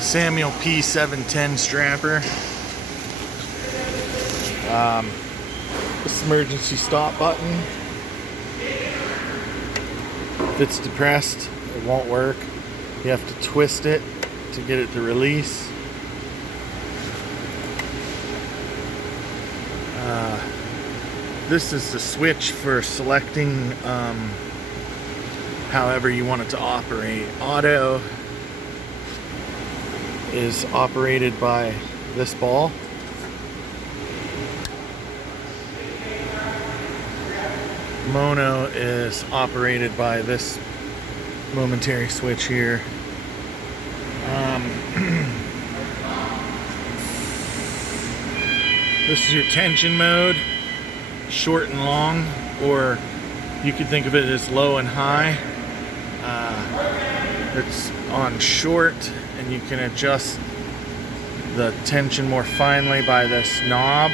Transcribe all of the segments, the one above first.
Samuel P710 strapper. This emergency stop button, if it's depressed, it won't work. You have to twist it to get it to release. This is the switch for selecting however you want it to operate. Auto is operated by this ball. Mono is operated by this momentary switch here. This is your tension mode, short and long, or you could think of it as low and high. It's on short, and you can adjust the tension more finely by this knob.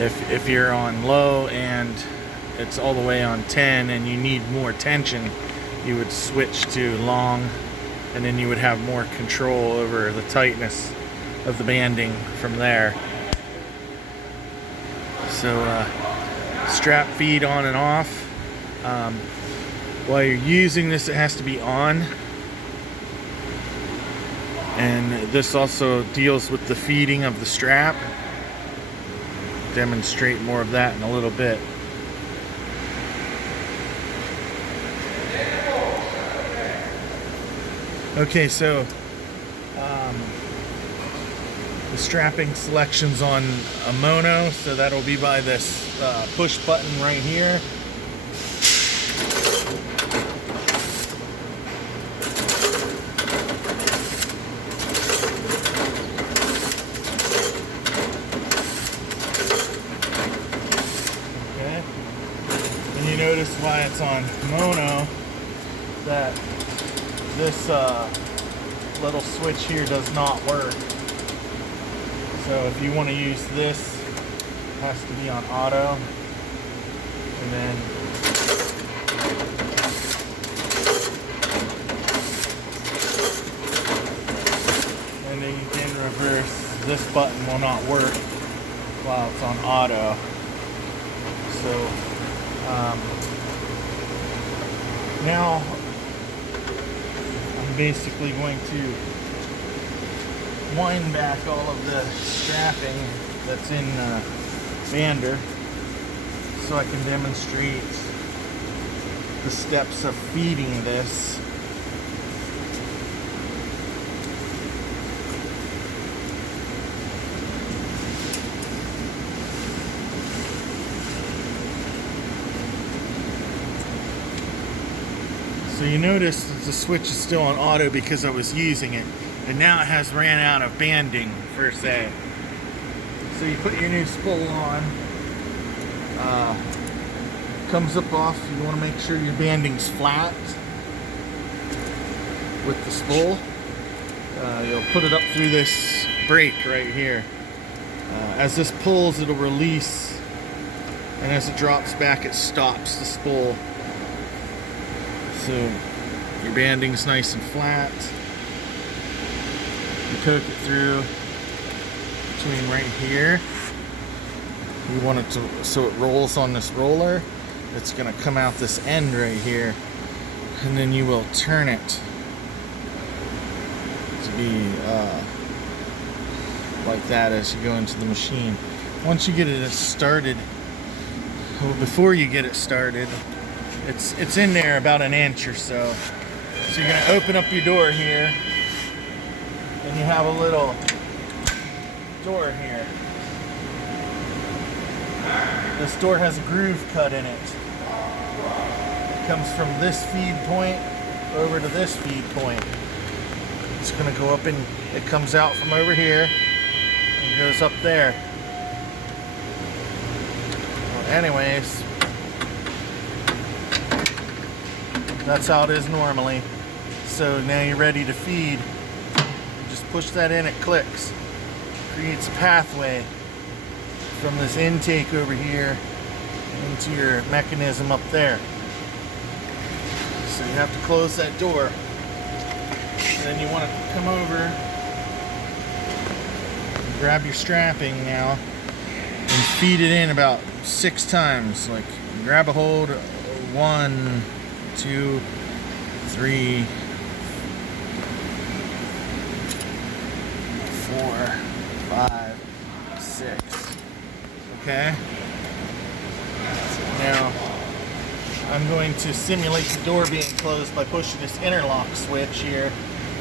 If you're on low and it's all the way on 10 and you need more tension, you would switch to long, and then you would have more control over the tightness of the banding from there. So strap feed on and off. While you're using this, it has to be on. And this also deals with the feeding of the strap. Demonstrate more of that in a little bit. Okay, so the strapping selection's on a mono, so that'll be by this push button right here. Okay, and you notice why it's on mono, that this little switch here does not work. So if you want to use this, it has to be on auto. And then you can reverse. This button will not work while it's on auto. So now I'm basically going to wind back all of the strapping that's in bander, so I can demonstrate the steps of feeding this. So you notice that the switch is still on auto because I was using it, and now it has ran out of banding per se. So you put your new spool on, comes up off. You want to make sure your banding's flat with the spool. You'll put it up through this brake right here. As this pulls, it'll release, and as it drops back, it stops the spool. So your banding's nice and flat. You poke it through between right here. You want it to, so it rolls on this roller. It's going to come out this end right here, and then you will turn it to be like that as you go into the machine. Once you get it started, well, before you get it started, it's in there about an inch or so. So you're going to open up your door here, and you have a little door here. This door has a groove cut in it. It comes from this feed point over to this feed point. It's going to go up, and it comes out from over here and goes up there. Well, anyways, that's how it is normally. So now you're ready to feed. Just push that in, it clicks. Creates a pathway from this intake over here into your mechanism up there. So you have to close that door. Then you want to come over, grab your strapping now, and feed it in about 6 times. Like, grab a hold, 1, 2, 3, 4, 5, 6. Okay? Now, I'm going to simulate the door being closed by pushing this interlock switch here.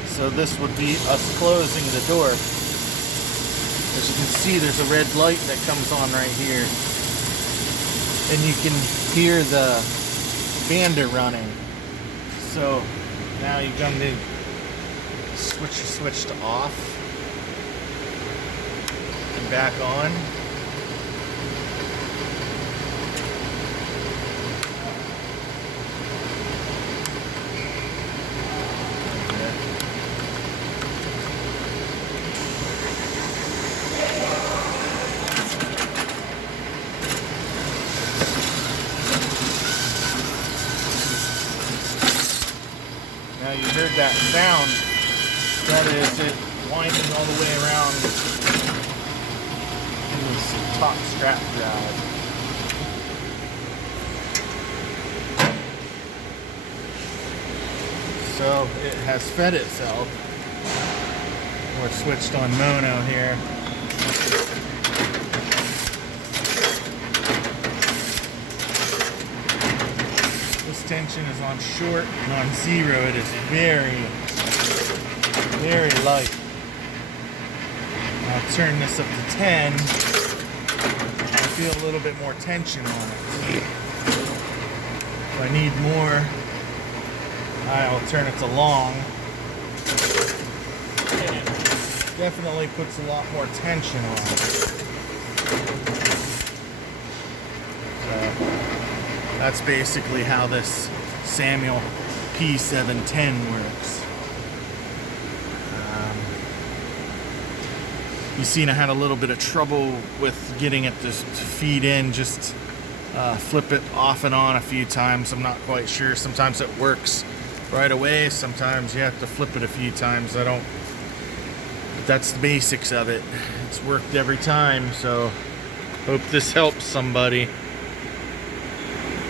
So this would be us closing the door. As you can see, there's a red light that comes on right here. And you can hear the bander running. So now you come to switch the switch to off and back on. Now you heard that sound. That is it winding all the way around this top strap drive. So it has fed itself. We're switched on mono here. Tension is on short, and on 0 it is very, very light. I'll turn this up to 10. I feel a little bit more tension on it. If I need more, I'll turn it to long. And it definitely puts a lot more tension on it. That's basically how this Samuel P710 works. You've seen I had a little bit of trouble with getting it to feed in. Just flip it off and on a few times. I'm not quite sure. Sometimes it works right away. Sometimes you have to flip it a few times. But that's the basics of it. It's worked every time. So hope this helps somebody.